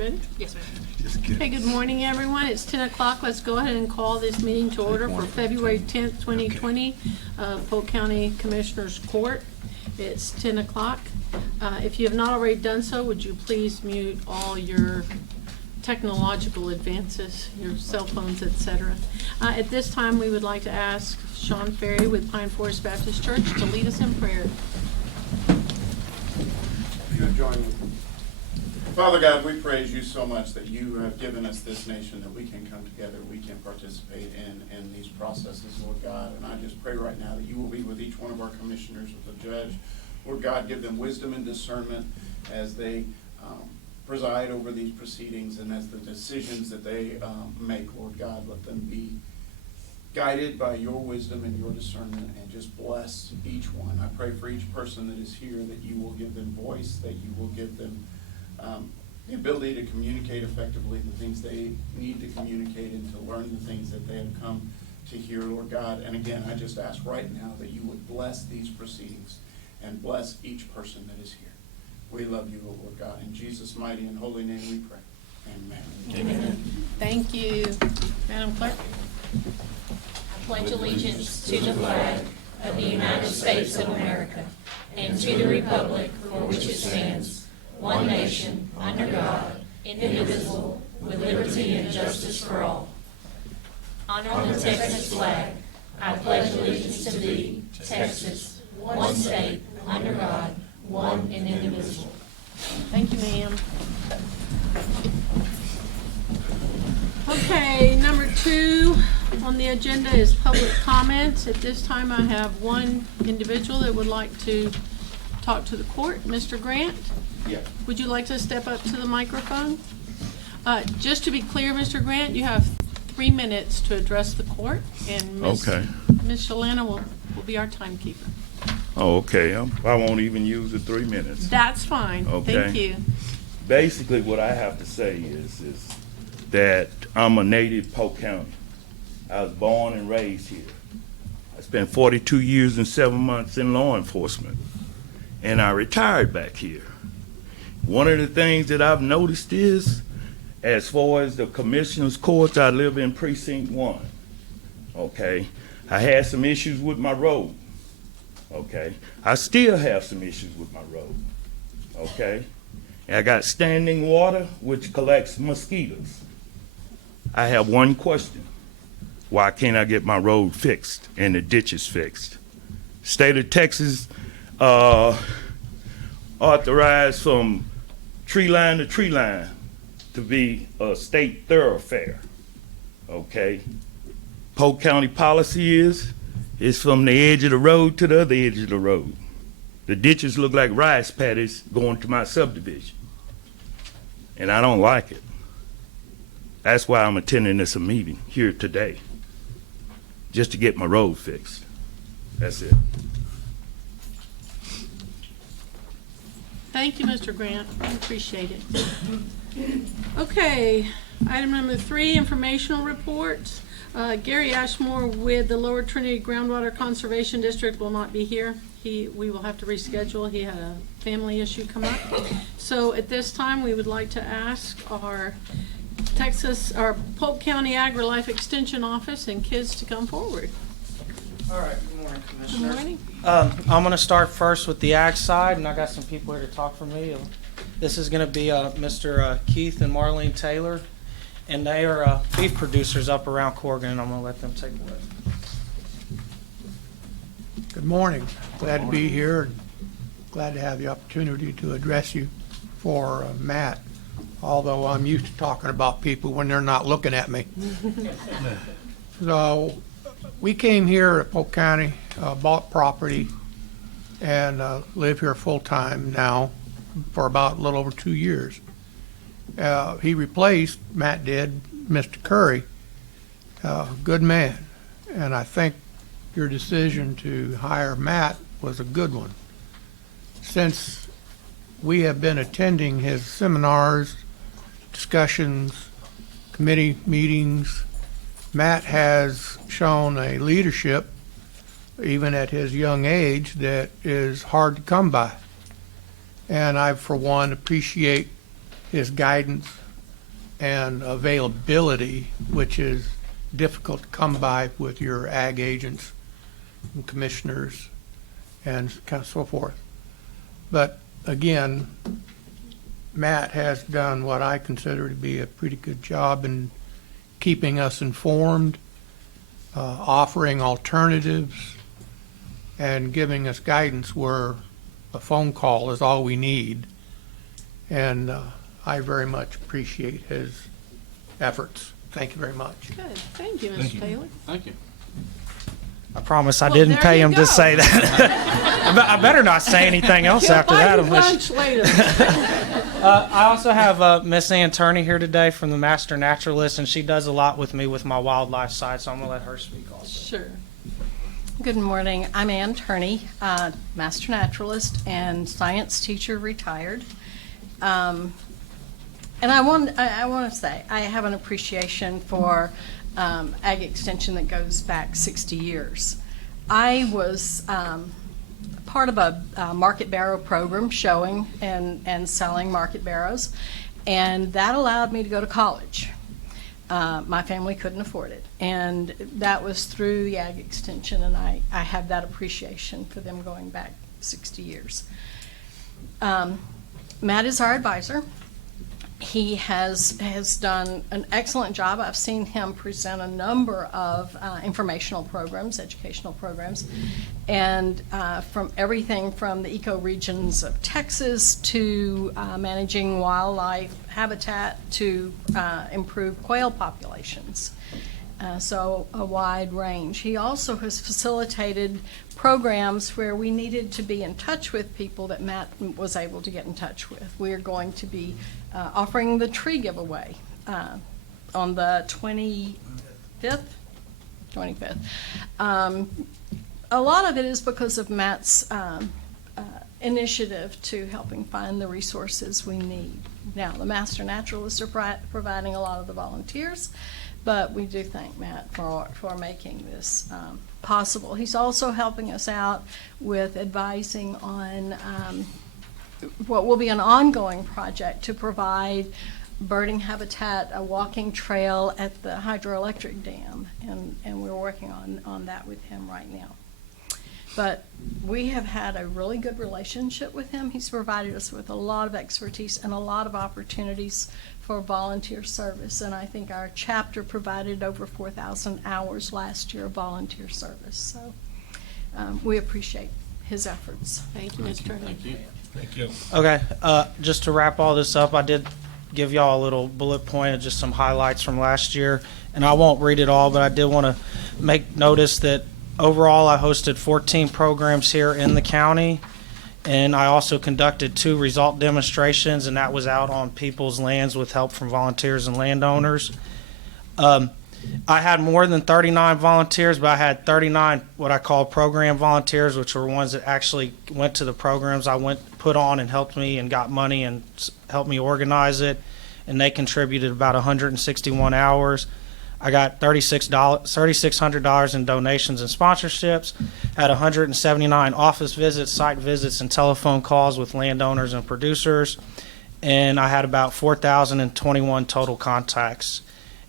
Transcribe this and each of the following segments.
Ready? Yes, ma'am. Okay, good morning, everyone. It's 10 o'clock. Let's go ahead and call this meeting to order for February 10th, 2020, Polk County Commissioners Court. It's 10 o'clock. If you have not already done so, would you please mute all your technological advances, your cell phones, etc. At this time, we would like to ask Sean Ferry with Pine Forest Baptist Church to lead us in prayer. You would join with me. Father God, we praise you so much that you have given us this nation, that we can come together, we can participate in these processes, Lord God. And I just pray right now that you will be with each one of our commissioners, with the judge. Lord God, give them wisdom and discernment as they preside over these proceedings, and as the decisions that they make, Lord God, let them be guided by your wisdom and your discernment, and just bless each one. I pray for each person that is here that you will give them voice, that you will give them the ability to communicate effectively the things they need to communicate, and to learn the things that they have come to hear, Lord God. And again, I just ask right now that you would bless these proceedings and bless each person that is here. We love you, O Lord God. In Jesus' mighty and holy name we pray. Amen. Amen. Thank you. Madam Clerk? I pledge allegiance to the flag of the United States of America and to the republic for which it stands, one nation, under God, indivisible, with liberty and justice for all. Honor the Texas flag. I pledge allegiance to thee, Texas, one state, under God, one and indivisible. Thank you, ma'am. Okay, number 2 on the agenda is public comments. At this time, I have one individual that would like to talk to the court. Mr. Grant? Yeah. Would you like to step up to the microphone? Just to be clear, Mr. Grant, you have 3 minutes to address the court, and Ms. Shalana will be our timekeeper. Oh, okay. I won't even use the 3 minutes. That's fine. Okay. Thank you. Basically, what I have to say is that I'm a native Polk County. I was born and raised here. I spent 42 years and 7 months in law enforcement, and I retired back here. One of the things that I've noticed is, as far as the commissioner's courts, I live in precinct 1. Okay, I had some issues with my road. Okay, I still have some issues with my road. Okay, and I got standing water which collects mosquitoes. I have one question: why can't I get my road fixed and the ditches fixed? State of Texas authorized from tree line to tree line to be a state thoroughfare. Okay, Polk County policy is it's from the edge of the road to the other edge of the road. The ditches look like rice paddies going to my subdivision, and I don't like it. That's why I'm attending this meeting here today, just to get my road fixed. That's it. Thank you, Mr. Grant. I appreciate it. Okay, item number 3, informational reports. Gary Ashmore with the Lower Trinity Groundwater Conservation District will not be here. We will have to reschedule. He had a family issue come up. So at this time, we would like to ask our Polk County AgriLife Extension Office and kids to come forward. All right, good morning, Good Commissioner. morning. I'm going to start first with the ag side, and I got some people here to talk for me. This is going to be Mr. Keith and Marlene Taylor, and they are beef producers up around Corrigan, and I'm going to let them take it away. Good morning. Glad to be here, and glad to have the opportunity to address you for Matt, although I'm used to talking about people when they're not looking at me. So we came here at Polk County, bought property, and live here full-time now for about a little over 2 years. He replaced, Matt did, Mr. Curry, good man, and I think your decision to hire Matt was a good one. Since we have been attending his seminars, discussions, committee meetings, Matt has shown a leadership, even at his young age, that is hard to come by. And I, for one, appreciate his guidance and availability, which is difficult to come by with your ag agents and commissioners and so forth. But again, Matt has done what I consider to be a pretty good job in keeping us informed, offering alternatives, and giving us guidance where a phone call is all we need. And I very much appreciate his efforts. Thank you very much. Good, thank you, Mr. Taylor. Thank you. I promise I Well, didn't there pay you him go. to say that. I better not say anything else He'll after buy that. you unless- lunch later. I also have Miss Ann Turney here today from the Master Naturalist, and she does a lot with me with my wildlife side, so I'm going to let her speak also. Sure. Good morning. I'm Ann Turney, master naturalist and science teacher, retired. And I want to say I have an appreciation for ag extension that goes back 60 years. I was part of a market barrow program showing and selling market barrows, and that allowed me to go to college. My family couldn't afford it, and that was through the ag extension, and I have that appreciation for them going back 60 years. Matt is our advisor. He has done an excellent job. I've seen him present a number of informational programs, educational programs, and from everything from the ecoregions of Texas to managing wildlife habitat to improve quail populations. So a wide range. He also has facilitated programs where we needed to be in touch with people that Matt was able to get in touch with. We are going to be offering the tree giveaway on the 25th. A lot of it is because of Matt's initiative to helping find the resources we need. Now, the Master Naturalists are providing a lot of the volunteers, but we do thank Matt for making this possible. He's also helping us out with advising on what will be an ongoing project to provide birding habitat, a walking trail at the hydroelectric dam, and we're working on that with him right now. But we have had a really good relationship with him. He's provided us with a lot of expertise and a lot of opportunities for volunteer service, and I think our chapter provided over 4,000 hours last year of volunteer service. So we appreciate his efforts. Thank you, Ms. Turner. Thank you. Okay, just to wrap all this up, I did give y'all a little bullet point of just some highlights from last year, and I won't read it all, but I did want to make notice that overall I hosted 14 programs here in the county, and I also conducted 2 result demonstrations, and that was out on people's lands with help from volunteers and landowners. I had more than 39 volunteers, but I had 39 what I call program volunteers, which were ones that actually went to the programs I put on and helped me and got money and helped me organize it, and they contributed about 161 hours. I got $3,600 in donations and sponsorships, had 179 office visits, site visits, and telephone calls with landowners and producers, and I had about 4,021 total contacts.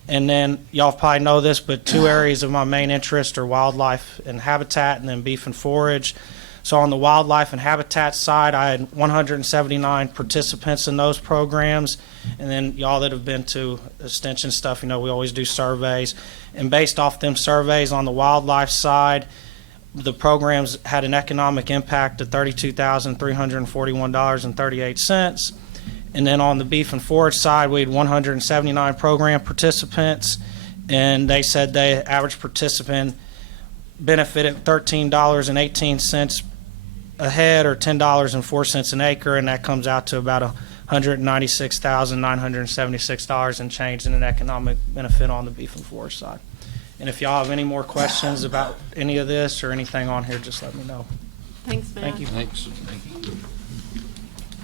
And then, y'all probably know this, but 2 areas of my main interest are wildlife and habitat, and then beef and forage. So on the wildlife and habitat side, I had 179 participants in those programs. And then y'all that have been to extension stuff, you know, we always do surveys. And based off them surveys on the wildlife side, the programs had an economic impact of $32,341.38. And then on the beef and forage side, we had 179 program participants, and they said the average participant benefited $13.18 a head or $10.04 an acre, and that comes out to about $196,976 and change in an economic benefit on the beef and forage side. And if y'all have any more questions about any of this or anything on here, just let me know. Thanks, Matt. Thank you. Thanks.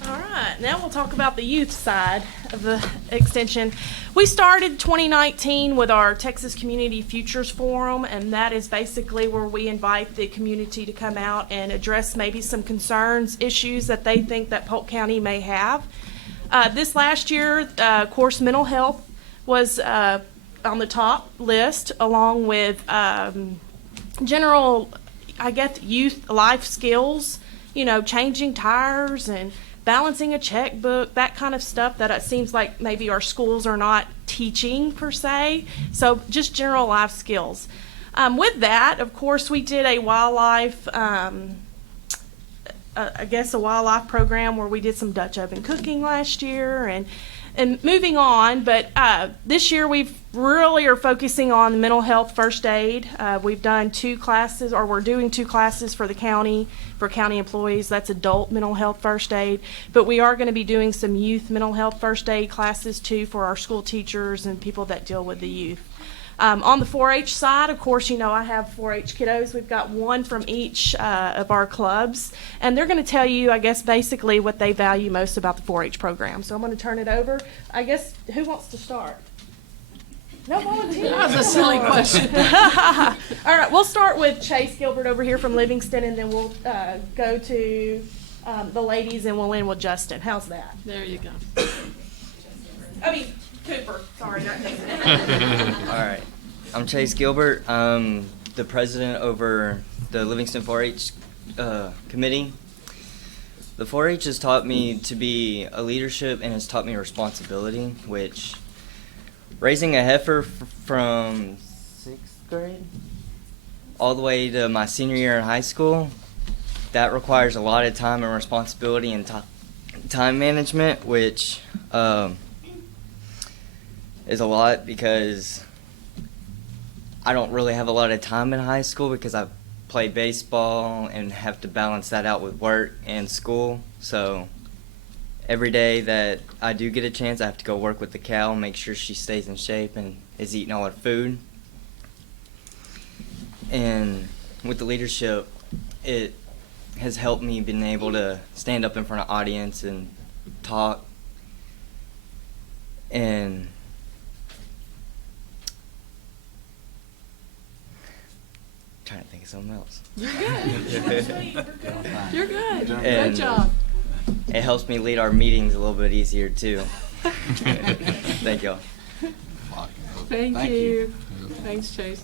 All right, now we'll talk about the youth side of the extension. We started 2019 with our Texas Community Futures Forum, and that is basically where we invite the community to come out and address maybe some concerns, issues that they think that Polk County may have. This last year, of course, mental health was on the top list, along with general, I guess, youth life skills, you know, changing tires and balancing a checkbook, that kind of stuff that it seems like maybe our schools are not teaching per se. So just general life skills. With that, of course, we did a wildlife, a wildlife program where we did some Dutch oven cooking last year, and moving on. But this year we really are focusing on mental health first aid. We've done 2 classes, or we're doing 2 classes for the county, for county employees. That's adult mental health first aid. But we are going to be doing some youth mental health first aid classes too for our school teachers and people that deal with the youth. On the 4-H side, of course, you know, I have 4-H kiddos. We've got one from each of our clubs, and they're going to tell you, I guess, basically what they value most about the 4-H program. So I'm going to turn it over. I guess, who wants to start? No volunteers. That was a silly question. All right, we'll start with Chase Gilbert over here from Livingston, and then we'll go to the ladies, and we'll end with Justin. How's that? There you go. I mean, Cooper. Sorry, not Chase. All right. I'm Chase Gilbert. I'm the president over the Livingston 4-H committee. The 4-H has taught me to be a leadership and has taught me responsibility, which raising a heifer from 6th grade all the way to my senior year in high school, that requires a lot of time and responsibility and time management, which is a lot because I don't really have a lot of time in high school because I play baseball and have to balance that out with work and school. So every day that I do get a chance, I have to go work with the cow, make sure she stays in shape and is eating all her food. And with the leadership, it has helped me being able to stand up in front of audience and talk. And trying to think of something else. You're good. You're good. Good And job. it helps me lead our meetings a little bit easier too. Thank y'all. Thank you. Thanks, Chase.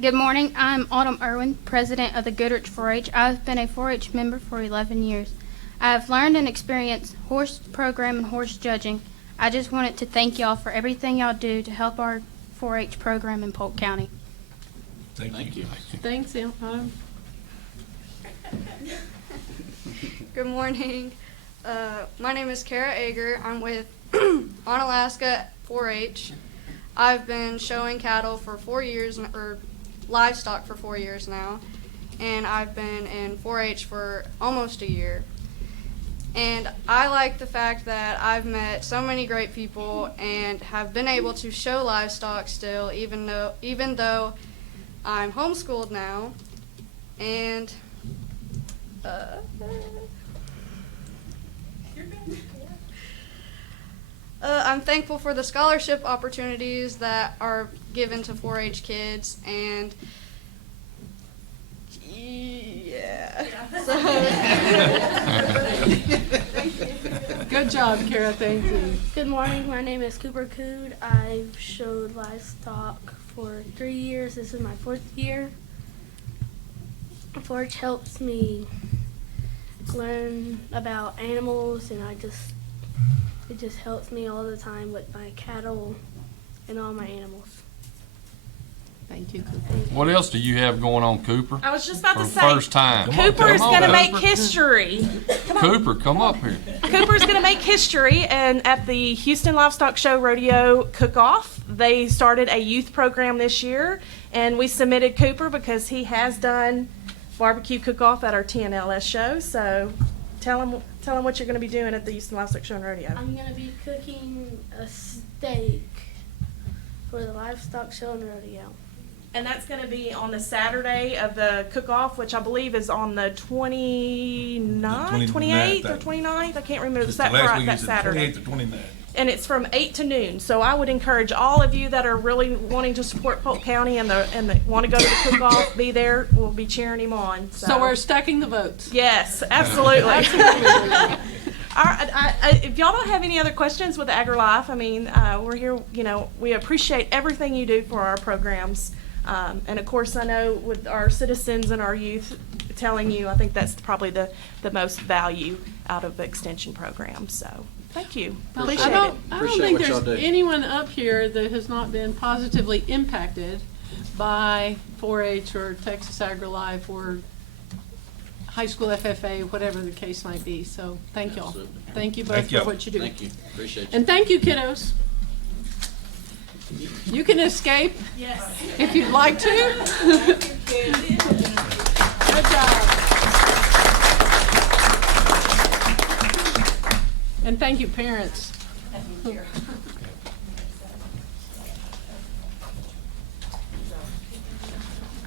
Good morning. I'm Autumn Irwin, president of the Goodrich 4-H. I've been a 4-H member for 11 years. I have learned and experienced horse program and horse judging. I just wanted to thank y'all for everything y'all do to help our 4-H program in Polk County. Thank you. Thanks, Autumn. Good morning. My name is Kara Ager. I'm with Onalaska 4-H. I've been showing cattle for 4 years, or livestock for 4 years now, and I've been in 4-H for almost a year. And I like the fact that I've met so many great people and have been able to show livestock still, even though I'm homeschooled now. And I'm thankful for the scholarship opportunities that are given to 4-H kids, and yeah. Good job, Kara. Thank you. Good morning. My name is Cooper Cood. I've showed livestock for 3 years. This is my 4th year. 4-H helps me learn about animals, and it just helps me all the time with my cattle and all my animals. Thank you, Cooper. What else do you have going on, Cooper? I was just about For to say, first time. Cooper is Come going to on, make Cooper. history. Cooper, come up here. Cooper's going to make history, and at the Houston Livestock Show Rodeo Cook-Off, they started a youth program this year, and we submitted Cooper because he has done barbecue cook-off at our TNLS show. So tell him what you're going to be doing at the Houston Livestock Show and Rodeo. I'm going to be cooking a steak for the livestock show and rodeo. And that's going to be on the Saturday of the cook-off, which I believe is on the 29th, 28th, or 29th. I can't remember. That Saturday. 28th or 29th. And it's from 8 to noon. So I would encourage all of you that are really wanting to support Polk County and want to go to the cook-off, be there. We'll be cheering him on. So we're stacking the votes. Yes, absolutely. If y'all don't have any other questions with AgriLife, I mean, we're here, we appreciate everything you do for our programs. And of course, I know with our citizens and our youth telling you, I think that's probably the most value out of the extension program. So, thank you. Appreciate it. I don't Appreciate think what y'all there's do. anyone up here that has not been positively impacted by 4-H or Texas AgriLife or high school FFA, whatever the case might be. So thank y'all. Absolutely. Thank you both Thank for y'all. what you do. Thank you. Appreciate you. And thank you, kiddos. You can escape if you'd like to. Good job. And thank you, parents.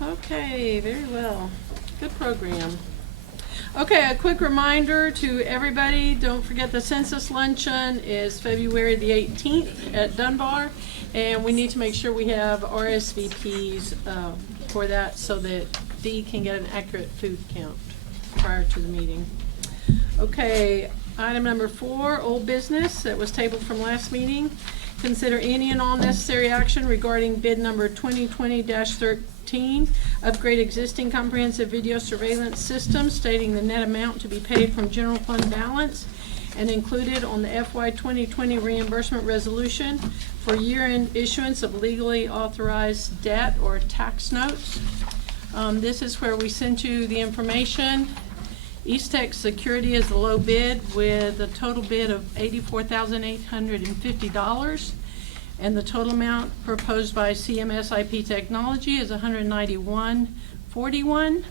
Okay, very well. Good program. Okay, a quick reminder to everybody, don't forget the census luncheon is February the 18th at Dunbar, and we need to make sure we have RSVPs for that so that Dee can get an accurate food count prior to the meeting. Okay, item number 4, old business that was tabled from last meeting. Consider any and all necessary action regarding bid number 2020-13, upgrade existing comprehensive video surveillance system, stating the net amount to be paid from general fund balance and included on the FY 2020 reimbursement resolution for year-end issuance of legally authorized debt or tax notes. This is where we sent you the information. East Tech Security is the low bid with a total bid of $84,850. And the total amount proposed by CMS IP Technology is $191,41,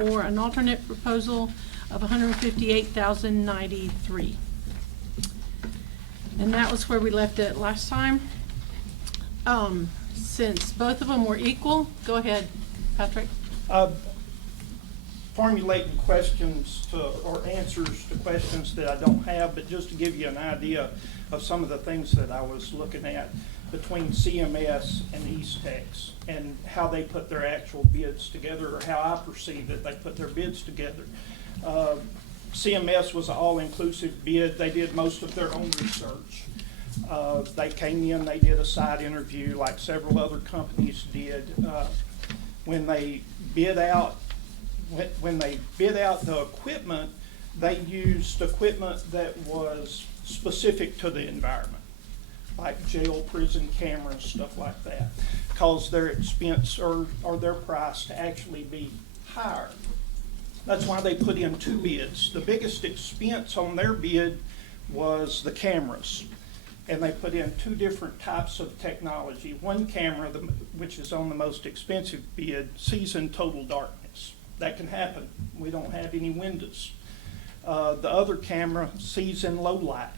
or an alternate proposal of $158,093. And that was where we left it last time. Since both of them were equal, go ahead, Patrick. Formulating questions or answers to questions that I don't have, but just to give you an idea of some of the things that I was looking at between CMS and East Tex and how they put their actual bids together, or how I perceive that they put their bids together. CMS was an all-inclusive bid. They did most of their own research. They came in, they did a side interview like several other companies did. When they bid out the equipment, they used equipment that was specific to the environment, like jail, prison cameras, stuff like that, cause their expense or their price to actually be higher. That's why they put in 2 bids. The biggest expense on their bid was the cameras, and they put in 2 different types of technology. One camera, which is on the most expensive bid, sees in total darkness. That can happen. We don't have any windows. The other camera sees in low light.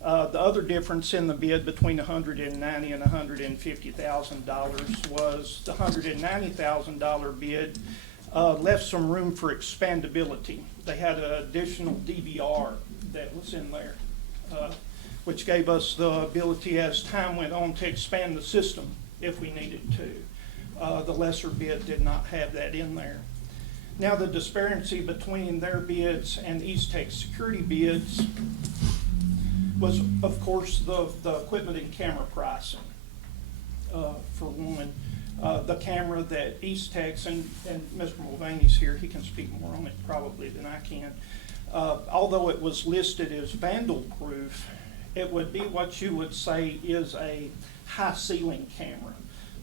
The other difference in the bid between $190,000 and $150,000 was the $190,000 bid left some room for expandability. They had an additional DVR that was in there, which gave us the ability as time went on to expand the system if we needed to. The lesser bid did not have that in there. Now the disparity between their bids and East Tech Security bids was, of course, the equipment and camera pricing. For one, the camera that East Tech's, and Mr. Mulvaney's here, he can speak more on it probably than I can. Although it was listed as vandal proof, it would be what you would say is a high ceiling camera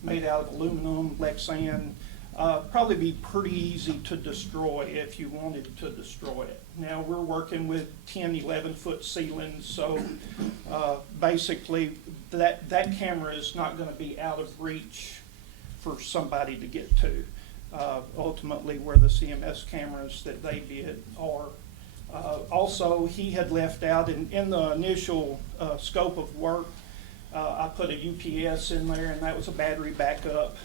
made out of aluminum, Lexan. Probably be pretty easy to destroy if you wanted to destroy it. Now we're working with 10, 11 foot ceilings, so basically that camera is not going to be out of reach for somebody to get to. Ultimately, where the CMS cameras that they bid are. Also, he had left out in the initial scope of work, I put a UPS in there, and that was a battery backup.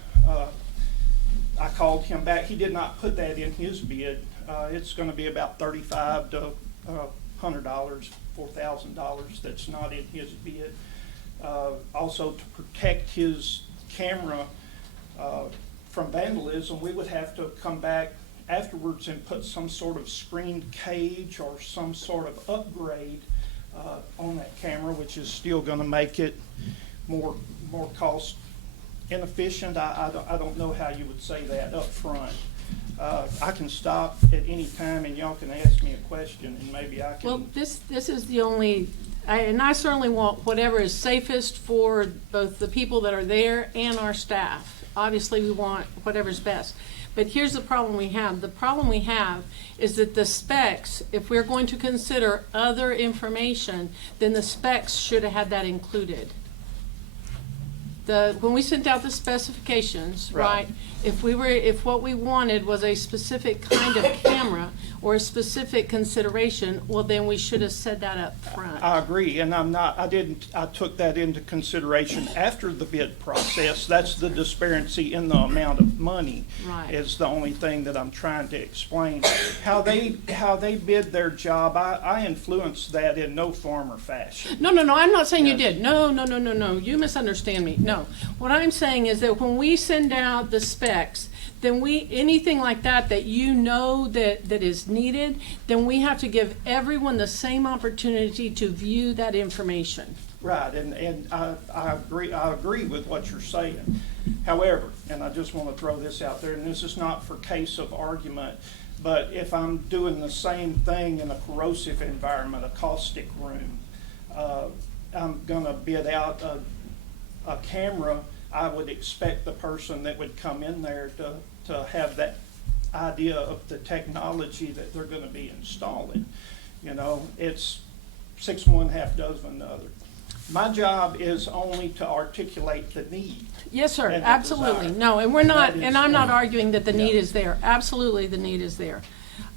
I called him back. He did not put that in his bid. It's going to be about $35 to $100, $4,000. That's not in his bid. Also, to protect his camera from vandalism, we would have to come back afterwards and put some sort of screened cage or some sort of upgrade on that camera, which is still going to make it more cost inefficient. I don't know how you would say that up front. I can stop at any time and y'all can ask me a question and maybe I can. Well, this is the only, and I certainly want whatever is safest for both the people that are there and our staff. Obviously, we want whatever's best. But here's the problem we have. The problem we have is that the specs, if we're going to consider other information, then the specs should have had that included. When we sent out the specifications, right, if what we wanted was a specific kind of camera or a specific consideration, well, then we should have said that up front. I agree, and I took that into consideration after the bid process. That's the disparity in the amount of money. Right. Is the only thing that I'm trying to explain. How they bid their job, I influenced that in no form or fashion. No, I'm not saying you did. No, you misunderstand me. No, what I'm saying is that when we send out the specs, then anything like that you know that is needed, then we have to give everyone the same opportunity to view that information. Right, and I agree with what you're saying. However, and I just want to throw this out there, and this is not for case of argument, but if I'm doing the same thing in a corrosive environment, a caustic room, I'm gonna bid out a camera. I would expect the person that would come in there to have that idea of the technology that they're gonna be installing. You know, it's 6 1, half dozen the other. My job is only to articulate the need. Yes, sir, and the absolutely. desire. No, and we're not, That is- and I'm not arguing that the need is there. Absolutely, the need is there.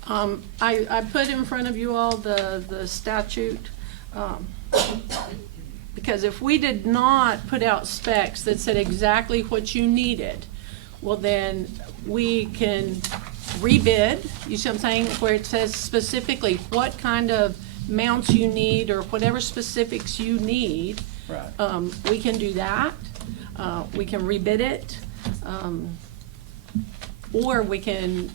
I put in front of you all the statute, because if we did not put out specs that said exactly what you needed, well, then we can rebid, you see what I'm saying, where it says specifically what kind of mounts you need or whatever specifics you need. Right. We can do that. We can rebid it. Or we can,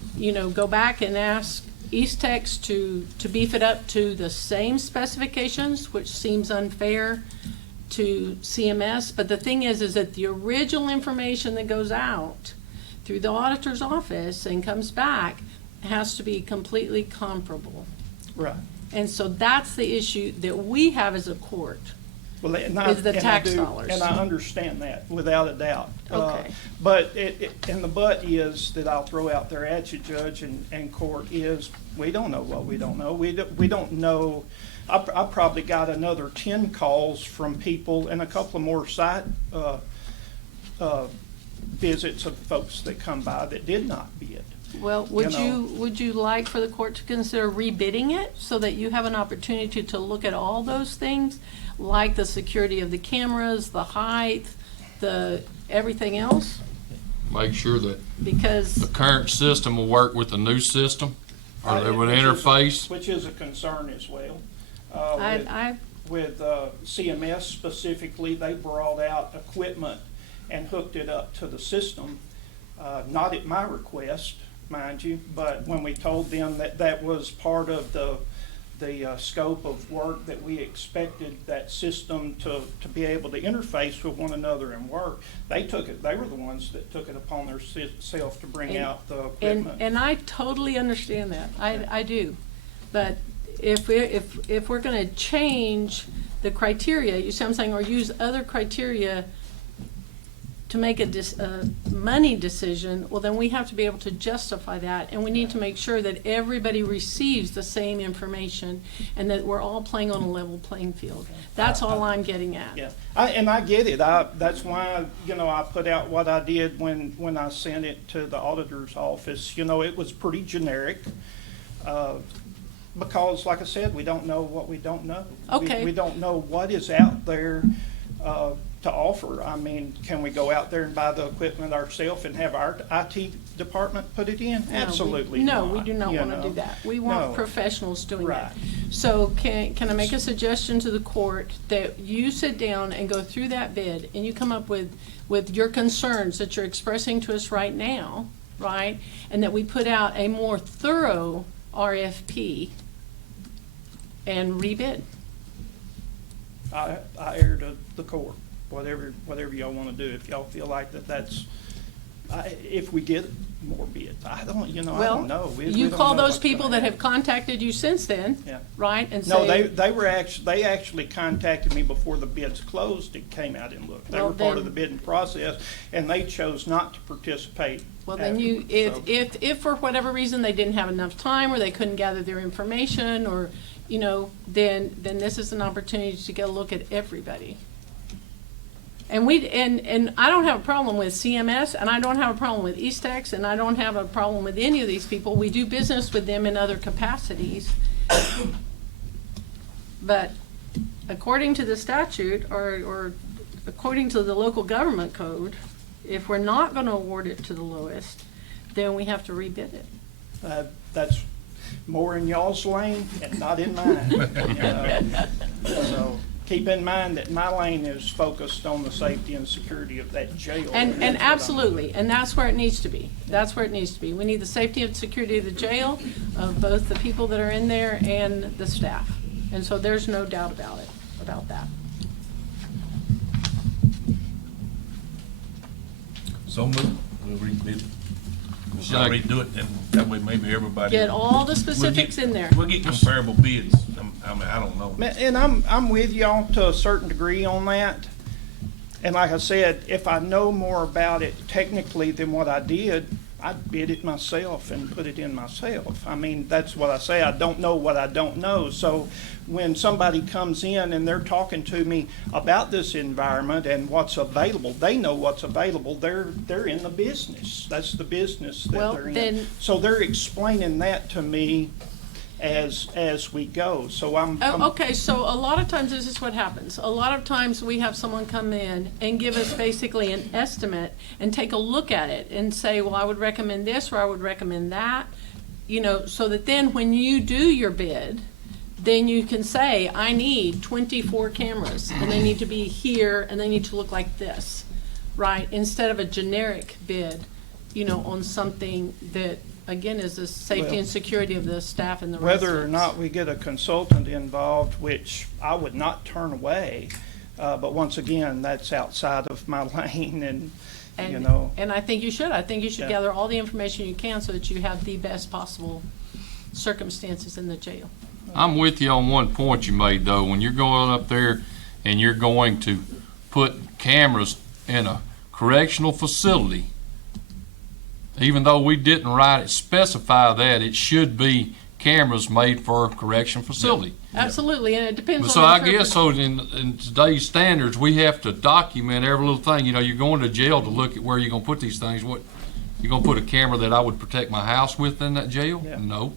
go back and ask East Tex to beef it up to the same specifications, which seems unfair to CMS. But the thing is that the original information that goes out through the auditor's office and comes back has to be completely comparable. Right. And so that's the issue that we have as a court. Well, Is the tax dollars. And I understand that, without a doubt. Okay. But and the but is that I'll throw out there at you, Judge and court, is we don't know what we don't know. We don't know. I probably got another 10 calls from people and a couple of more site visits of folks that come by that did not bid. Well, would you like for the court to consider rebidding it so that you have an opportunity to look at all those things, like the security of the cameras, the height, the everything else? Make sure that Because the current system will work with the new system, or they would interface. Which is a concern as well. With CMS specifically, they brought out equipment and hooked it up to the system, not at my request, mind you, but when we told them that was part of the scope of work that we expected that system to be able to interface with one another and work, they were the ones that took it upon themselves to bring out the equipment. and I totally understand that. I do. But if we're going to change the criteria, you see what I'm saying, or use other criteria to make a money decision, well, then we have to be able to justify that, and we need to make sure that everybody receives the same information and that we're all playing on a level playing field. That's all I'm getting at. Yeah, I get it. That's why, I put out what I did when I sent it to the auditor's office. It was pretty generic. Because, like I said, we don't know what we don't know. Okay. We don't know what is out there to offer. I mean, can we go out there and buy the equipment ourselves and have our IT department put it in? Absolutely not. No, we do not want to do that. We want No. professionals doing Right. that. So can I make a suggestion to the court that you sit down and go through that bid and you come up with your concerns that you're expressing to us right now, right? And that we put out a more thorough RFP and rebid. I err to the court, whatever y'all want to do. If y'all feel like that's, if we get more bids, I don't know. We You don't call know those what's people gonna that have happen. contacted you since then, Yeah. right? And No, say, they actually contacted me before the bids closed and came out and looked. They Well, were part of then- the bidding process, and they chose not to participate. well, then you, afterwards, so- if for whatever reason they didn't have enough time or they couldn't gather their information or, then this is an opportunity to get a look at everybody. And and I don't have a problem with CMS, and I don't have a problem with Eastex, and I don't have a problem with any of these people. We do business with them in other capacities. But according to the statute, or according to the local government code, if we're not gonna award it to the lowest, then we have to rebid it. That's more in y'all's lane and not in mine. So keep in mind that my lane is focused on the safety and security of that jail. And that's what I'm absolutely, doing. and that's where it needs to be. That's where it needs to be. We need the safety and security of the jail, of both the people that are in there and the staff. And so there's no doubt about that. So move, we'll rebid it. We'll Second. redo it, and that way maybe everybody. Get all the We'll specifics get- in there. We'll get comparable bids. I don't know. And I'm with y'all to a certain degree on that. And like I said, if I know more about it technically than what I did, I'd bid it myself and put it in myself. I mean, that's what I say. I don't know what I don't know. So when somebody comes in and they're talking to me about this environment and what's available, they know what's available. They're in the business. That's the business that Well, they're in. then- So they're explaining that to me as we go. So I'm Okay, so a lot of times this is what happens. A lot of times we have someone come in and give us basically an estimate and take a look at it and say, well, I would recommend this or I would recommend that, so that then when you do your bid, then you can say, I need 24 cameras and they need to be here and they need to look like this, right? Instead of a generic bid, on something that, again, is the safety Well, and security of the staff and the residents. whether or not we get a consultant involved, which I would not turn away, but once again, that's outside of my lane and, And I think you should. I think you should Yeah. gather all the information you can so that you have the best possible circumstances in the jail. I'm with you on one point you made, though. When you're going up there and you're going to put cameras in a correctional facility, even though we didn't write it, specify that it should be cameras made for a correction facility. Absolutely, and it depends on. So the I guess, so in today's standards, we have to document every little thing. You're going to jail to look at where you're gonna put these things. What, you gonna put a camera that I would protect my house with in that jail? Yeah. No.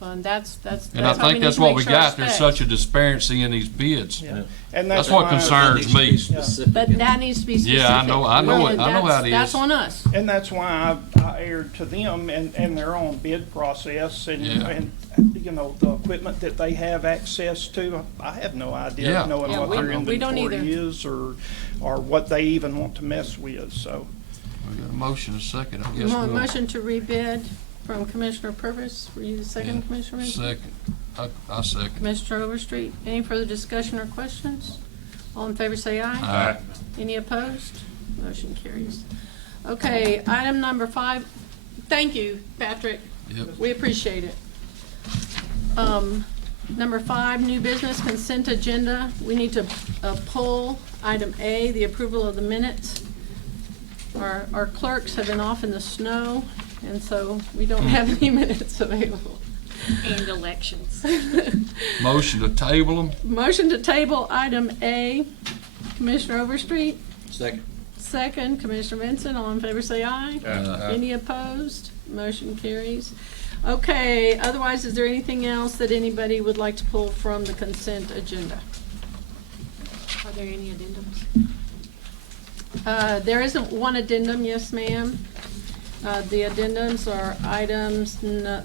And that's And I how we think need that's to what make we sure our got. There's specs. such a disparity in these bids. Yeah. And That's what why- concerns me. But that needs to be specific. Yeah, I know it. Well, I know how it That's is. on us. And that's why I aired to them and their own bid process and, Yeah. and, the equipment that they have access to. I have no idea, Yeah. knowing Yeah, what their we don't inventory either. is or what they even want to mess with, so. We got a motion, a second, I You guess want a we'll. motion to rebid from Commissioner Purvis? Were you the second, Yeah. Commissioner Rankin? Second. I second. Commissioner Overstreet, any further discussion or questions? All in favor say aye. Aye. Any opposed? Motion carries. Okay, item number 5. Thank you, Patrick. Yep. We appreciate it. Number 5, new business consent agenda. We need to pull item A, the approval of the minutes. Our clerks have been off in the snow, and so we don't have any minutes available. And elections. Motion to table them? Motion to table item A. Commissioner Overstreet? Second. Second, Commissioner Vincent. All in favor say aye. Aye. Any opposed? Motion carries. Okay, otherwise, is there anything else that anybody would like to pull from the consent agenda? Are there any addendums? There isn't one addendum, yes, ma'am. The addendums are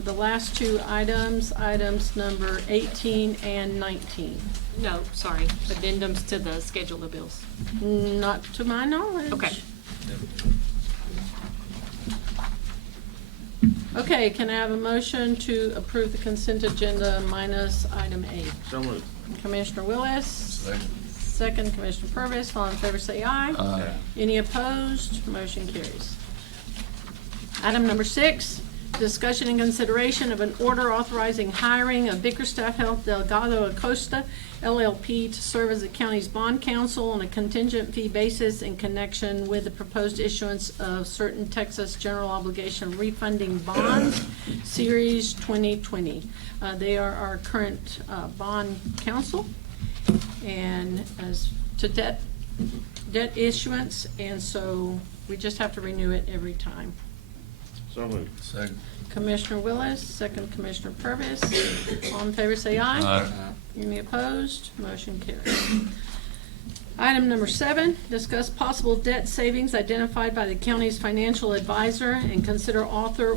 the last 2 items, items number 18 and 19. No, sorry, addendums to the schedule of bills. Not to my knowledge. Okay. Okay, can I have a motion to approve the consent agenda minus item 8? So moved. Commissioner Willis? Second. Second, Commissioner Purvis. All in favor say aye. Aye. Any opposed? Motion carries. Item number 6, discussion and consideration of an order authorizing hiring of Bickerstaff Health Delgado Acosta LLP to serve as the county's bond counsel on a contingent fee basis in connection with the proposed issuance of certain Texas general obligation refunding bonds, Series 2020. They are our current bond counsel, and as to debt issuance, and so we just have to renew it every time. So moved. Second. Commissioner Willis, second Commissioner Purvis. All in favor say aye. Aye. Any opposed? Motion carries. Item number 7, discuss possible debt savings identified by the county's financial advisor and consider order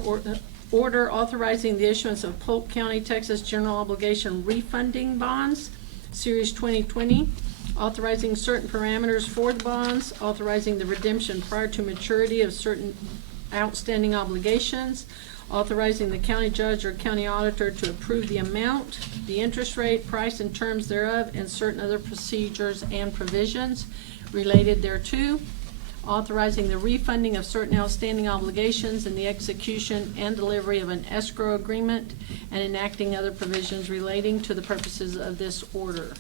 authorizing the issuance of Polk County, Texas general obligation refunding bonds, Series 2020, authorizing certain parameters for the bonds, authorizing the redemption prior to maturity of certain outstanding obligations, authorizing the county judge or county auditor to approve the amount, the interest rate, price, and terms thereof, and certain other procedures and provisions related thereto, authorizing the refunding of certain outstanding obligations and the execution and delivery of an escrow agreement, and enacting other provisions relating to the purposes of this order.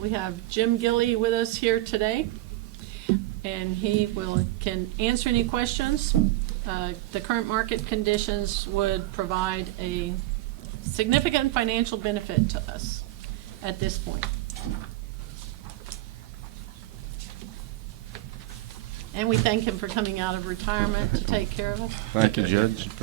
We have Jim Gilly with us here today, and he can answer any questions. The current market conditions would provide a significant financial benefit to us at this point. And we thank him for coming out of retirement to take care of us. Thank you, Judge. It's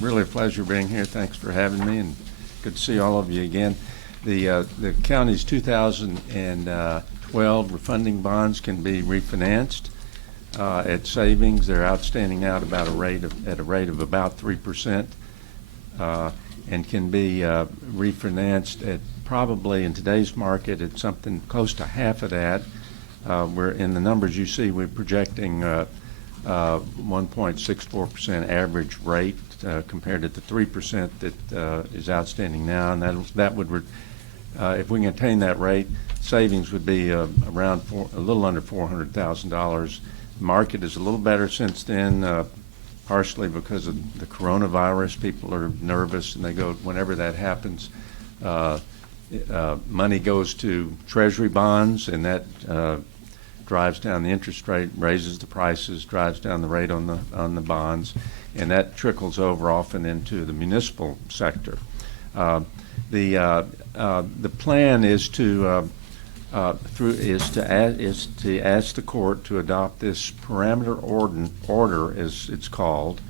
really a pleasure being here. Thanks for having me, and good to see all of you again. The county's 2012 refunding bonds can be refinanced at savings. They're outstanding out about at a rate of about 3%, and can be refinanced at probably in today's market at something close to half of that. We're in the numbers you see. We're projecting 1.64% average rate compared to the 3% that is outstanding now, and that would if we can attain that rate, savings would be around a little under $400,000. The market is a little better since then, partially because of the coronavirus. People are nervous, and they go, whenever that happens, money goes to Treasury bonds, and that drives down the interest rate, raises the prices, drives down the rate on the bonds, and that trickles over often into the municipal sector. The plan is to ask the court to adopt this parameter order, as it's called,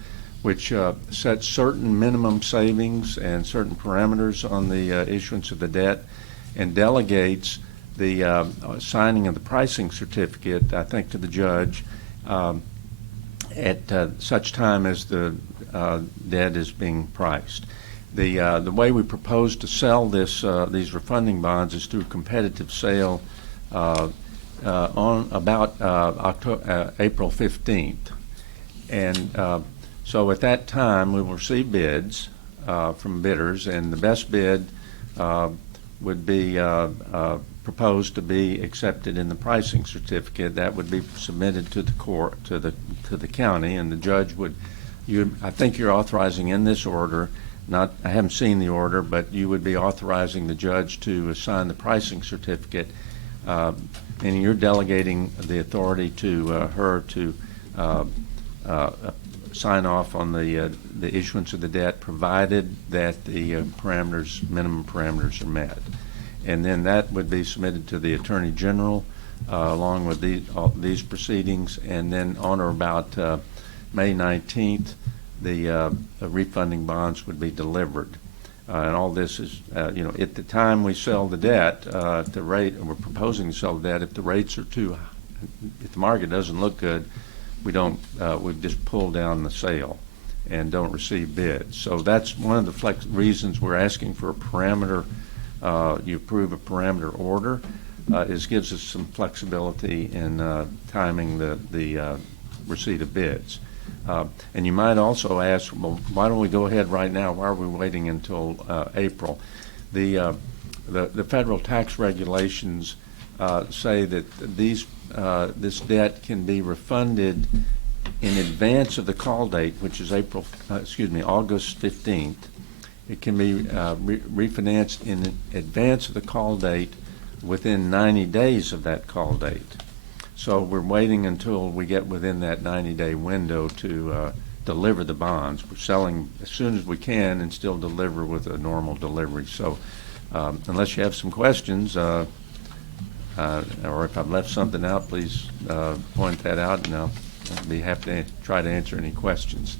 which sets certain minimum savings and certain parameters on the issuance of the debt, and delegates the signing of the pricing certificate, I think, to the judge at such time as the debt is being priced. The way we propose to sell these refunding bonds is through competitive sale on about April 15th. And so at that time, we will receive bids from bidders, and the best bid would be proposed to be accepted in the pricing certificate. That would be submitted to the court, to the county, and the judge would. I think you're authorizing in this order. I haven't seen the order, but you would be authorizing the judge to assign the pricing certificate, and you're delegating the authority to her to sign off on the issuance of the debt, provided that the minimum parameters are met. And then that would be submitted to the Attorney General along with these proceedings, and then on or about May 19th, the refunding bonds would be delivered. And all this is, at the time we sell the debt, the rate, and we're proposing to sell the debt, if the rates are too, if the market doesn't look good, we just pull down the sale and don't receive bids. So that's one of the reasons we're asking for a parameter. You approve a parameter order. It gives us some flexibility in timing the receipt of bids. And you might also ask, well, why don't we go ahead right now? Why are we waiting until April? The federal tax regulations say that this debt can be refunded in advance of the call date, which is August 15th. It can be refinanced in advance of the call date within 90 days of that call date. So we're waiting until we get within that 90-day window to deliver the bonds. We're selling as soon as we can and still deliver with a normal delivery. So unless you have some questions, or if I've left something out, please point that out, and I'll be happy to try to answer any questions.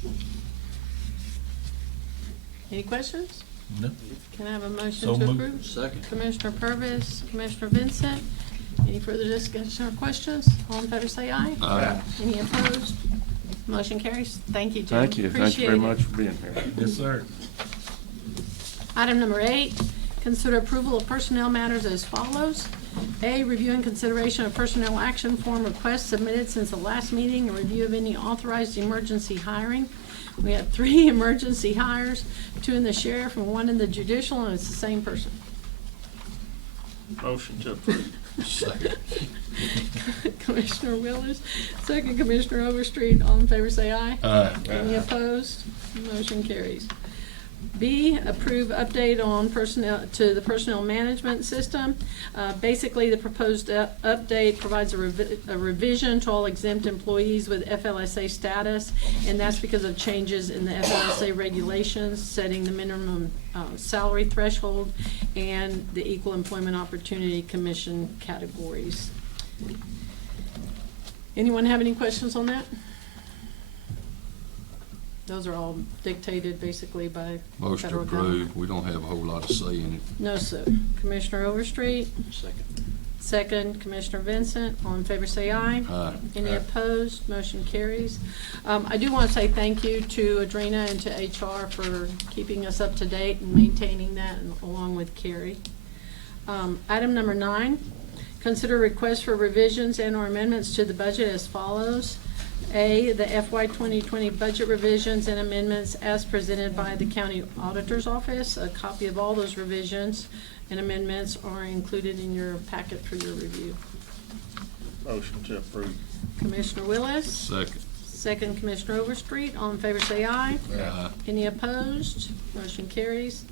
Any questions? No. Can I have a motion So to moved. approve? Second. Commissioner Purvis, Commissioner Vincent. Any further discussion or questions? All in favor say aye. Aye. Any opposed? Motion carries. Thank you, Jim. Thank you. Thank you very Appreciate it. much for being here. Yes, sir. Item number 8, consider approval of personnel matters as follows. A, review and consideration of personnel action form requests submitted since the last meeting, and review of any authorized emergency hiring. We have 3 emergency hires, 2 in the sheriff and 1 in the judicial, and it's the same person. Motion to approve. Second. Commissioner Willis, second Commissioner Overstreet. All in favor say aye. Aye. Any opposed? Motion carries. B, approve update on personnel, to the personnel management system. Basically, the proposed update provides a revision to all exempt employees with FLSA status, and that's because of changes in the FLSA regulations, setting the minimum salary threshold and the Equal Employment Opportunity Commission categories. Anyone have any questions on that? Those are all dictated basically by Motion federal government. approved. We don't have a whole lot to say in it. No, sir. Commissioner Overstreet, Second. second Commissioner Vincent. All in favor say aye. Aye. Any opposed? Motion carries. I do want to say thank you to Adrena and to HR for keeping us up to date and maintaining that, and along with Carrie. Item number 9, consider requests for revisions and/or amendments to the budget as follows. A, the FY 2020 budget revisions and amendments as presented by the County Auditor's Office. A copy of all those revisions and amendments are included in your packet for your review. Motion to approve. Commissioner Willis, Second. second Commissioner Overstreet. All in favor say aye. Aye. Any opposed? Motion carries.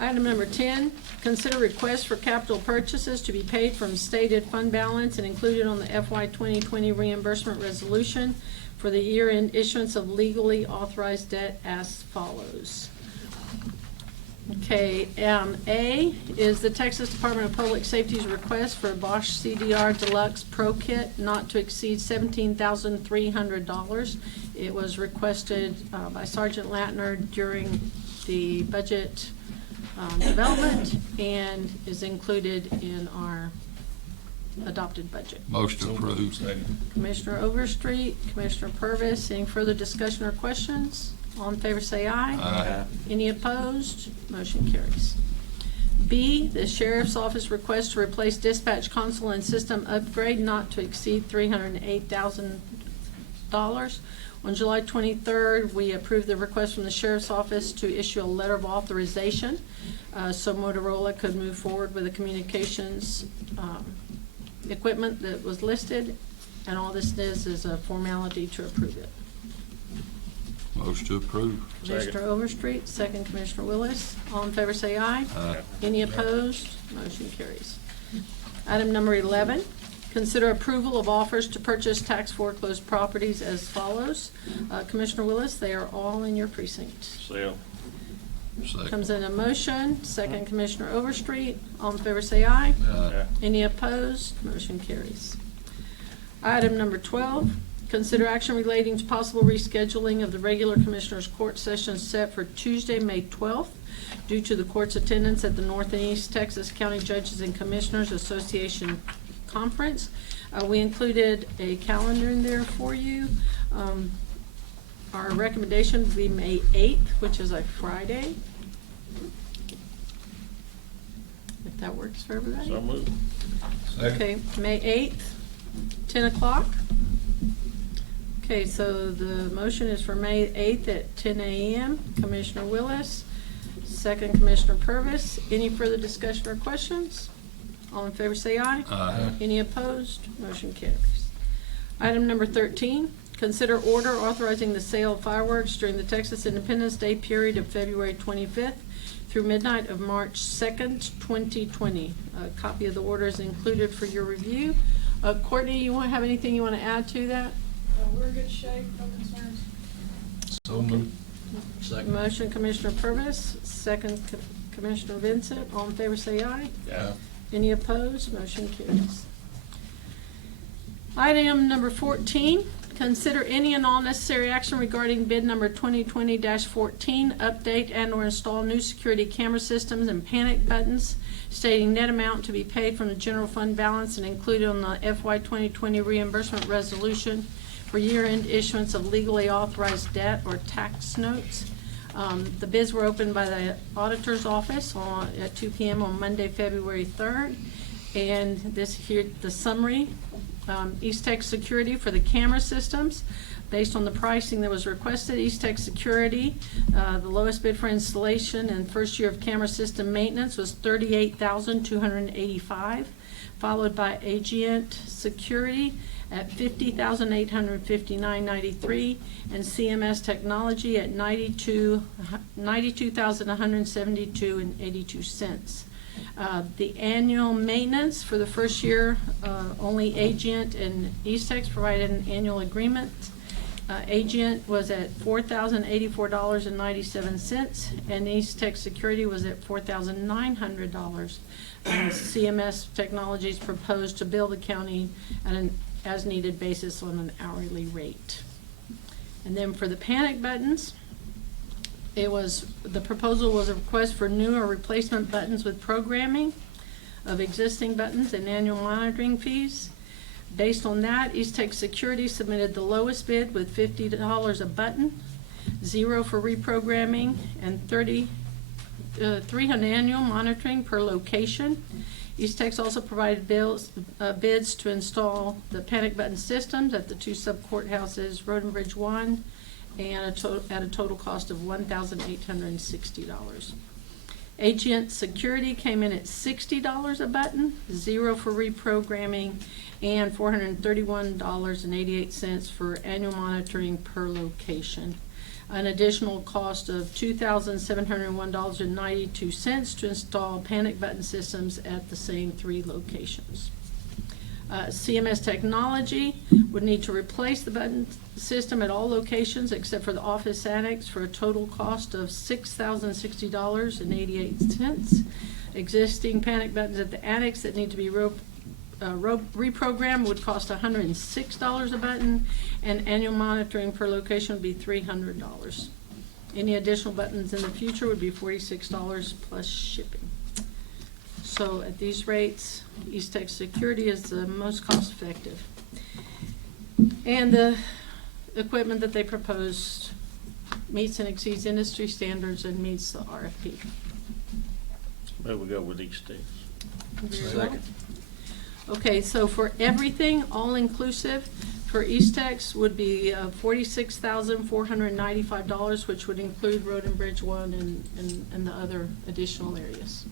Item number 10, consider requests for capital purchases to be paid from stated fund balance and included on the FY 2020 reimbursement resolution for the year-end issuance of legally authorized debt as follows. Okay, A is the Texas Department of Public Safety's request for a Bosch CDR Deluxe Pro Kit not to exceed $17,300. It was requested by Sergeant Latner during the budget development and is included in our adopted budget. Motion approved. Second. Commissioner Overstreet, Commissioner Purvis, any further discussion or questions? All in favor say aye. Aye. Any opposed? Motion carries. B, the Sheriff's Office request to replace dispatch console and system upgrade not to exceed $308,000. On July 23rd, we approved the request from the Sheriff's Office to issue a letter of authorization so Motorola could move forward with the communications equipment that was listed, and all this is a formality to approve it. Motion to approve. Commissioner Overstreet, second Commissioner Willis. All in favor say aye. Aye. Any opposed? Motion carries. Item number 11, consider approval of offers to purchase tax foreclosed properties as follows. Commissioner Willis, they are all in your precinct. Sale. Second. Comes in a motion, second Commissioner Overstreet. All in favor say aye. Aye. Any opposed? Motion carries. Item number 12, consider action relating to possible rescheduling of the regular Commissioners' Court session set for Tuesday, May 12th, due to the court's attendance at the North and East Texas County Judges and Commissioners Association Conference. We included a calendar in there for you. Our recommendation would be May 8th, which is a Friday. If that works for everybody. So moved. Okay, May 8th, 10 o'clock. Okay, so the motion is for May 8th at 10 a.m. Commissioner Willis, second Commissioner Purvis. Any further discussion or questions? All in favor say aye. Aye. Any opposed? Motion carries. Item number 13, consider order authorizing the sale of fireworks during the Texas Independence Day period of February 25th through midnight of March 2nd, 2020. A copy of the order is included for your review. Courtney, you want to have anything you want to add to that? We're in good shape, no concerns. So moved. Second. Motion Commissioner Purvis, second Commissioner Vincent. All in favor say aye. Yeah. Any opposed? Motion carries. Item number 14, consider any and all necessary action regarding bid number 2020-14, update and/or install new security camera systems and panic buttons, stating net amount to be paid from the general fund balance and included on the FY 2020 reimbursement resolution for year-end issuance of legally authorized debt or tax notes. The bids were opened by the auditor's office at 2 p.m. on Monday, February 3rd. And this here, the summary, East Tech Security for the camera systems. Based on the pricing that was requested, East Tech Security, the lowest bid for installation and first year of camera system maintenance was $38,285, followed by Agient Security at $50,859.93, and CMS Technology at $92,172.82. The annual maintenance for the first year, only Agent and Eastex provided an annual agreement. Agent was at $4,084.97, and Eastex Security was at $4,900. And CMS Technologies proposed to bill the county at an as-needed basis on an hourly rate. And then for the panic buttons, the proposal was a request for new or replacement buttons with programming of existing buttons and annual monitoring fees. Based on that, East Tech Security submitted the lowest bid with $50 a button, $0 for reprogramming, and $300 annual monitoring per location. East Tech's also provided bids to install the panic button systems at the two sub-courthouses, Road and Bridge 1, and at a total cost of $1,860. Agent Security came in at $60 a button, $0 for reprogramming, and $431.88 for annual monitoring per location. An additional cost of $2,701.92 to install panic button systems at the same three locations. CMS Technology would need to replace the button system at all locations except for the office annex for a total cost of $6,060.88. Existing panic buttons at the annex that need to be reprogrammed would cost $106 a button, and annual monitoring per location would be $300. Any additional buttons in the future would be $46 plus shipping. So at these rates, East Tech Security is the most cost effective. And the equipment that they proposed meets and exceeds industry standards and meets the RFP. Where we go with these things? Very well. Okay, so for everything, all inclusive, for East Tech's would be $46,495, which would include Road and Bridge 1 and the other additional areas.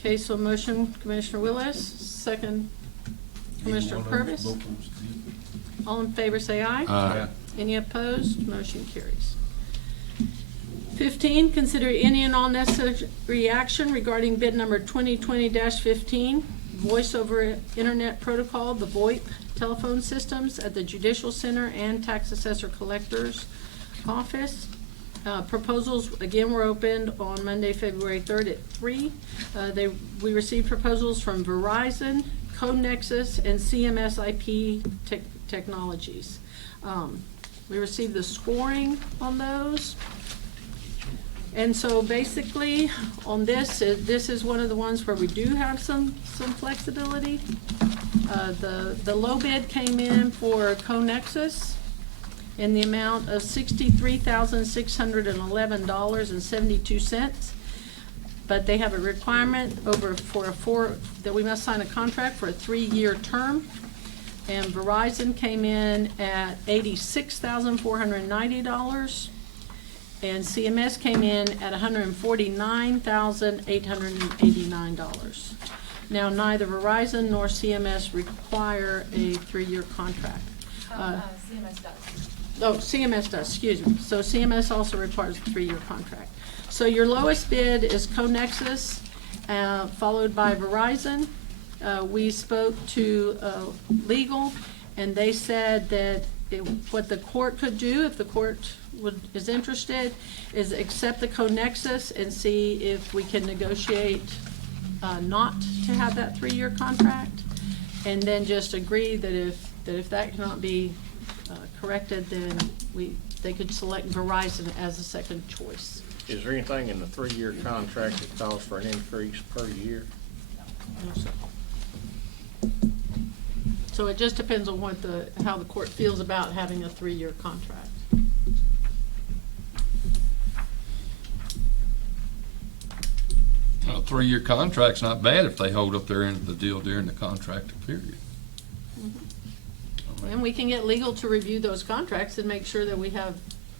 Okay, so motion Commissioner Willis, second Commissioner Purvis. All in favor say aye. Aye. Any opposed? Motion carries. 15, consider any and all necessary action regarding bid number 2020-15, Voice over Internet Protocol, the VoIP telephone systems at the Judicial Center and Tax Assessor Collector's Office. Proposals, again, were opened on Monday, February 3rd at 3. We received proposals from Verizon, CodeNexus, and CMS IP Technologies. We received the scoring on those. And so basically, on this is one of the ones where we do have some flexibility. The low bid came in for ConeXus in the amount of $63,611.72. But they have a requirement that we must sign a contract for a 3-year term. And Verizon came in at $86,490. And CMS came in at $149,889. Now, neither Verizon nor CMS require a 3-year contract. CMS does. Oh, CMS does, excuse me. So CMS also requires a 3-year contract. So your lowest bid is Conexus, followed by Verizon. We spoke to legal, and they said that what the court could do, if the court is interested, is accept the Conexus and see if we can negotiate not to have that 3-year contract, and then just agree that if that cannot be corrected, then they could select Verizon as a second choice. Is there anything in the 3-year contract that calls for an increase per year? No, sir. So it just depends on how the court feels about having a 3-year contract. A 3-year contract's not bad if they hold up their end of the deal during the contract period. And we can get legal to review those contracts and make sure that we have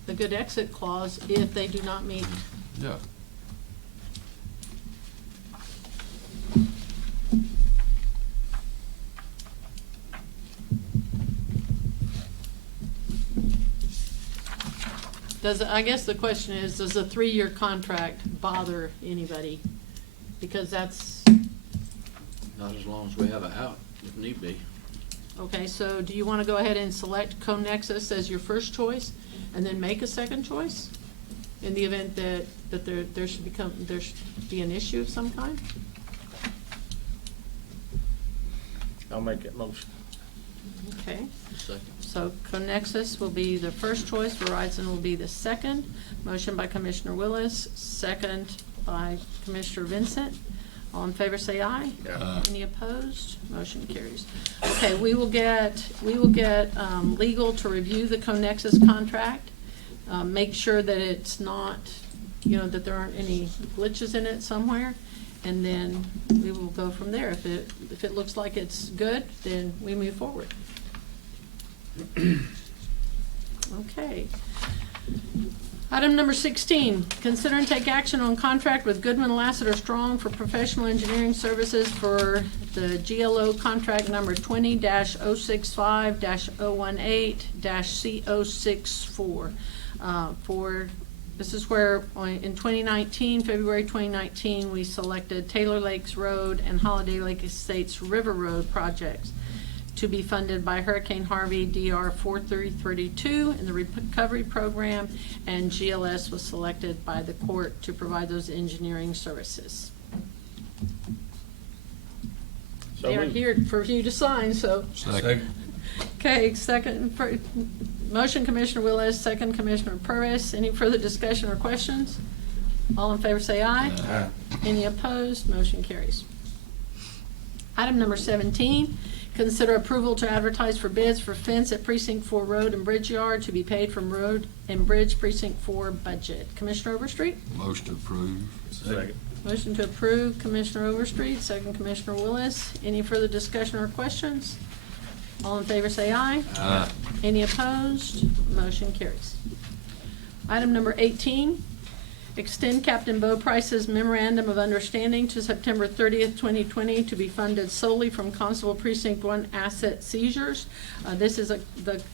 a good exit clause if they do not meet. Yeah. I guess the question is, does a 3-year contract bother anybody? Because that's, Not as long as we have a out, if need be. okay, so do you want to go ahead and select Conexus as your first choice and then make a second choice? In the event that there should be an issue of some kind? I'll make that motion. Okay. Second. So Conexus will be the first choice, Verizon will be the second. Motion by Commissioner Willis, second by Commissioner Vincent. All in favor say aye. Aye. Any opposed? Motion carries. Okay, we will get legal to review the Conexus contract. Make sure that it's not, that there aren't any glitches in it somewhere. And then we will go from there. If it looks like it's good, then we move forward. Okay. Item number 16, consider and take action on contract with Goodman Lassiter Strong for professional engineering services for the GLO contract number 20-065-018-C064. This is where in 2019, February 2019, we selected Taylor Lakes Road and Holiday Lake Estates River Road projects to be funded by Hurricane Harvey DR 4332 in the recovery program, and GLS was selected by the court to provide those engineering services. So They are moved. here for you to sign, so. Second. Okay, motion Commissioner Willis, second Commissioner Purvis. Any further discussion or questions? All in favor say aye. Aye. Any opposed? Motion carries. Item number 17, consider approval to advertise for bids for fence at Precinct 4 Road and Bridge Yard to be paid from Road and Bridge Precinct 4 budget. Commissioner Overstreet? Motion approved. Second. Motion to approve, Commissioner Overstreet, second Commissioner Willis. Any further discussion or questions? All in favor say aye. Aye. Any opposed? Motion carries. Item number 18, extend Captain Bo Price's memorandum of understanding to September 30th, 2020 to be funded solely from Constable Precinct 1 asset seizures. This is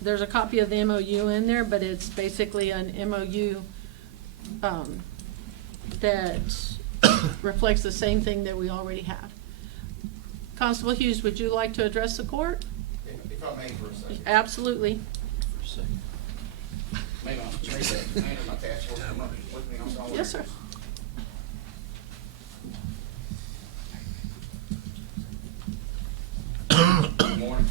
there's a copy of the MOU in there, but it's basically an MOU that reflects the same thing that we already have. Constable Hughes, would you like to address the court? If I may for a second. Absolutely. For a second. Maybe I'll trade that hand in my task force with me on all Yes, sir. Good morning.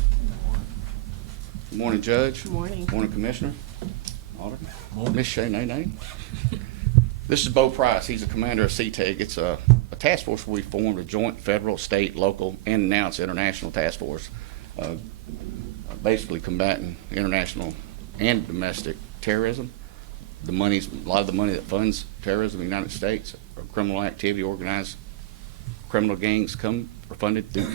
Good morning, Judge. Good morning. Morning, Commissioner. Auditor. Miss Shay Nay. This is Bo Price. He's the commander of CTEG. It's a task force we formed, a joint federal, state, local, and now it's international task force, basically combating international and domestic terrorism. A lot of the money that funds terrorism in the United States, or criminal activity, organized criminal gangs are funded through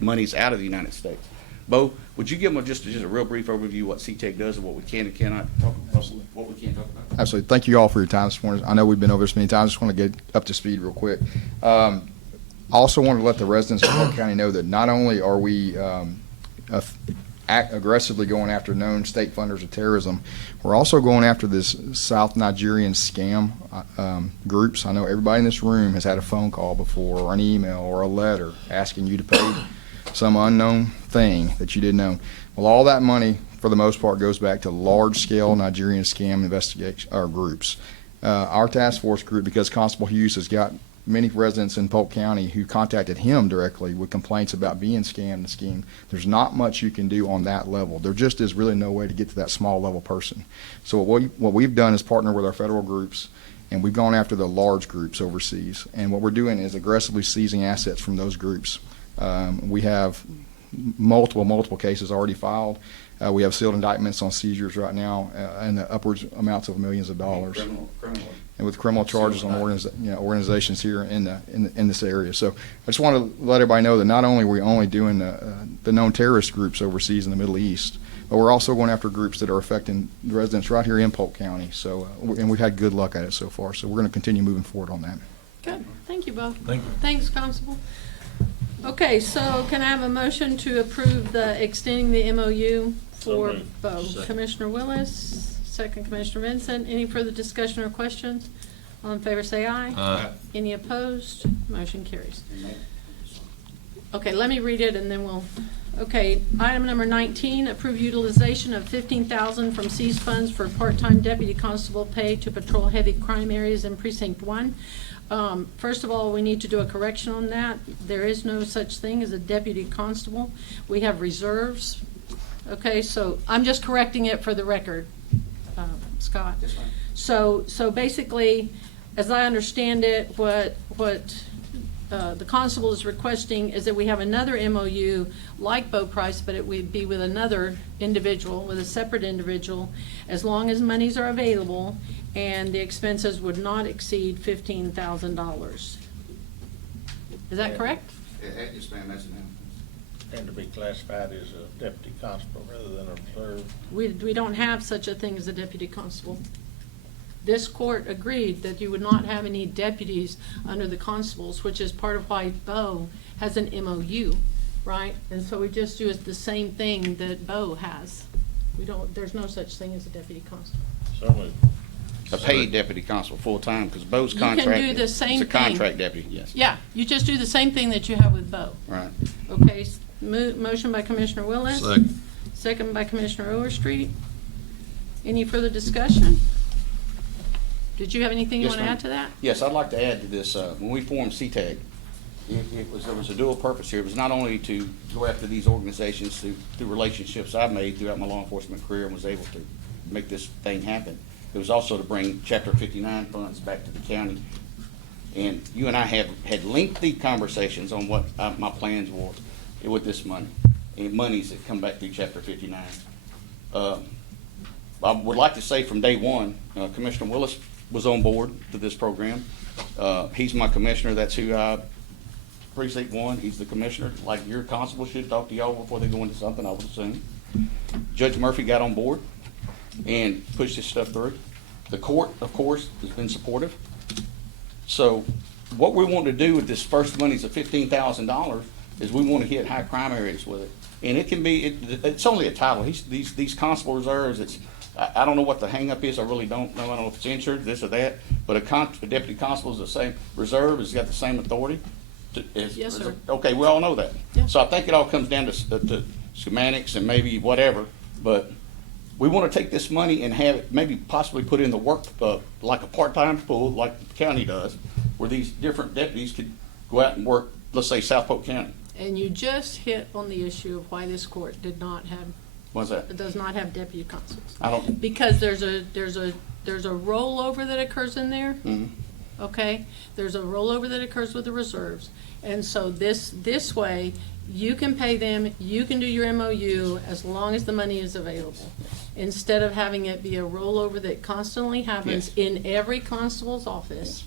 monies out of the United States. Bo, would you give them just a real brief overview of what CTEC does and what we can and cannot talk about, what we can't talk about? Absolutely. Thank you all for your time this morning. I know we've been over this many times. Just want to get up to speed real quick. I also wanted to let the residents of Polk County know that not only are we aggressively going after known state funders of terrorism, we're also going after this South Nigerian scam groups. I know everybody in this room has had a phone call before, or an email, or a letter asking you to pay some unknown thing that you didn't know. Well, all that money, for the most part, goes back to large-scale Nigerian scam investigation groups. Our task force group, because Constable Hughes has got many residents in Polk County who contacted him directly with complaints about being scammed and schemed. There's not much you can do on that level. There just is really no way to get to that small level person. So what we've done is partner with our federal groups, and we've gone after the large groups overseas. And what we're doing is aggressively seizing assets from those groups. We have multiple cases already filed. We have sealed indictments on seizures right now in the upwards amounts of millions of dollars. Criminal. And with criminal charges on organizations here in this area. So I just want to let everybody know that not only are we only doing the known terrorist groups overseas in the Middle East, but we're also going after groups that are affecting the residents right here in Polk County. So and we've had good luck at it so far. So we're going to continue moving forward on that. Good. Thank you, Bo. Thank you. Thanks, Constable. Okay, so can I have a motion to approve the extending the MOU for Bo? Commissioner Willis, second Commissioner Vincent. Any further discussion or questions? All in favor say aye. Aye. Any opposed? Motion carries. Okay, let me read it and then we'll, okay, item number 19, approve utilization of $15,000 from seized funds for part-time deputy constable pay to patrol heavy crime areas in Precinct 1. First of all, we need to do a correction on that. There is no such thing as a deputy constable. We have reserves. Okay, so I'm just correcting it for the record, Scott. Yes, ma'am. So basically, as I understand it, what the constable is requesting is that we have another MOU like Bo Price, but it would be with another individual, with a separate individual, as long as monies are available and the expenses would not exceed $15,000. Is that correct? Yes, ma'am, that's enough. And to be classified as a deputy constable rather than a reserve. We don't have such a thing as a deputy constable. This court agreed that you would not have any deputies under the constables, which is part of why Bo has an MOU, right? And so we just do the same thing that Bo has. There's no such thing as a deputy constable. Certainly. A paid deputy constable full-time, because Bo's You can contract. do the same It's a thing. contract deputy, yes. Yeah, you just do the same thing that you have with Bo. Right. Okay, motion by Commissioner Willis. Second. Second by Commissioner Overstreet. Any further discussion? Did you have anything you Yes, want to ma'am. add to that? Yes, I'd like to add to this, when we formed CTEG, there was a dual purpose here. It was not only to go after these organizations through relationships I've made throughout my law enforcement career and was able to make this thing happen. It was also to bring Chapter 59 funds back to the county. And you and I had lengthy conversations on what my plans were with this money, and monies that come back through Chapter 59. I would like to say from day one, Commissioner Willis was on board to this program. He's my commissioner. That's who Precinct 1, he's the commissioner. Like your constable should talk to y'all before they go into something, I would assume. Judge Murphy got on board and pushed this stuff through. The court, of course, has been supportive. So what we want to do with this first monies of $15,000 is we want to hit high crime areas with it. And it can be, it's only a title. These constable reserves, I don't know what the hang-up is. I really don't know. I don't know if it's insured, this or that. But a deputy constable is the same. Reserve has got the same authority. Yes, sir. Okay, we all know that. Yeah. So I think it all comes down to schematics and maybe whatever. But we want to take this money and have it maybe possibly put in the work, like a part-time pool, like the county does, where these different deputies could go out and work, let's say, South Polk County. And you just hit on the issue of why this court did not have, What's that? does not have deputy constables. I don't. Because there's a rollover that occurs in there. Mhm. Okay, there's a rollover that occurs with the reserves, and so this way you can pay them, you can do your MOU as long as the money is available, instead of having it be a rollover that constantly happens in every constable's office.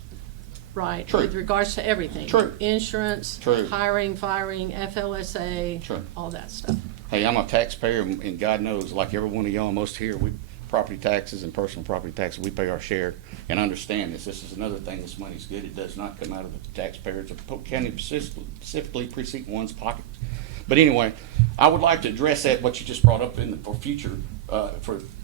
Right, True. with regards to everything. True. Insurance, True. hiring, firing, FLSA, True. all that stuff. hey, I'm a taxpayer, and God knows, like every one of y'all, most here, we, property taxes and personal property taxes, we pay our share, and understand this. This is another thing, this money's good. It does not come out of the taxpayers of Polk County, specifically Precinct 1's pocket. But anyway, I would like to address that, what you just brought up for future,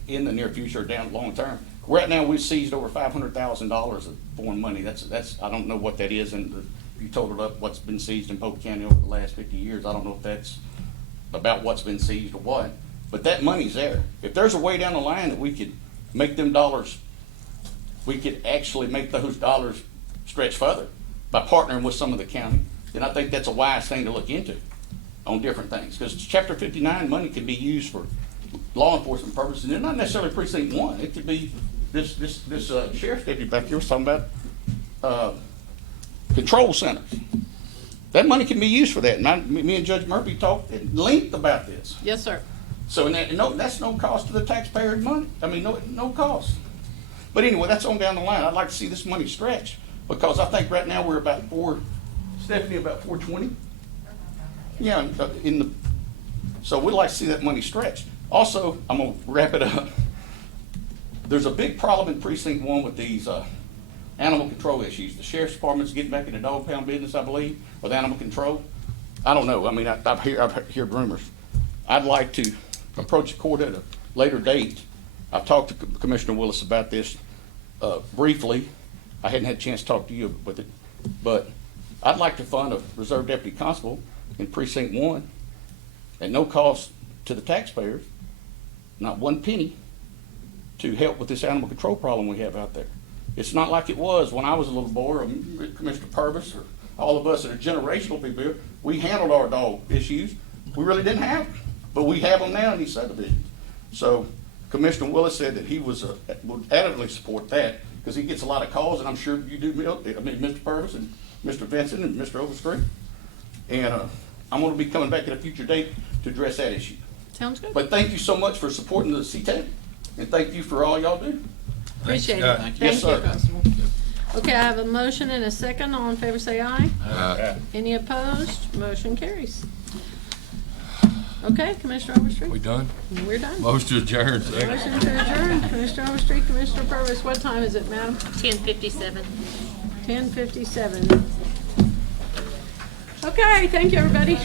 in the near future, or down long term. Right now, we've seized over $500,000 of foreign money. That's I don't know what that is, and you totaled up what's been seized in Polk County over the last 50 years. I don't know if that's about what's been seized or what, but that money's there. If there's a way down the line that we could make them dollars, we could actually make those dollars stretch further by partnering with some of the county, then I think that's a wise thing to look into on different things. Because Chapter 59 money can be used for law enforcement purposes, and they're not necessarily Precinct 1. It could be this sheriff's deputy back here was talking about control centers. That money can be used for that. And me and Judge Murphy talked at length about this. Yes, sir. So that's no cost to the taxpayer money. I mean, no cost. But anyway, that's on down the line. I'd like to see this money stretched, because I think right now we're about Stephanie, about 420. Yeah, so we'd like to see that money stretched. Also, I'm gonna wrap it up. There's a big problem in Precinct 1 with these animal control issues. The sheriff's department's getting back in the dog pound business, I believe, with animal control. I don't know. I mean, I've heard rumors. I'd like to approach the court at a later date. I've talked to Commissioner Willis about this briefly. I hadn't had a chance to talk to you with it, but I'd like to fund a reserve deputy constable in Precinct 1 at no cost to the taxpayers, not one penny, to help with this animal control problem we have out there. It's not like it was when I was a little boy, or Commissioner Purvis, or all of us that are generational people here. We handled our dog issues. We really didn't have them, but we have them now in these subdivisions. So Commissioner Willis said that he would adamantly support that, because he gets a lot of calls, and I'm sure you do, Mr. Purvis and Mr. Vincent and Mr. Overstreet. And I'm going to be coming back at a future date to address that issue. Sounds good. But thank you so much for supporting the CTAG, and thank you for all y'all do. Appreciate it. Yes, Thank you, sir. Constable. Okay, I have a motion and a second. All in favor say aye. Aye. Any opposed? Motion carries. Okay, Commissioner Overstreet? We done? We're done. Motion to adjourn. Second. Motion to adjourn. Commissioner Overstreet, Commissioner Purvis, what time is it, madam? 10:57. 10:57. Okay, thank you, everybody.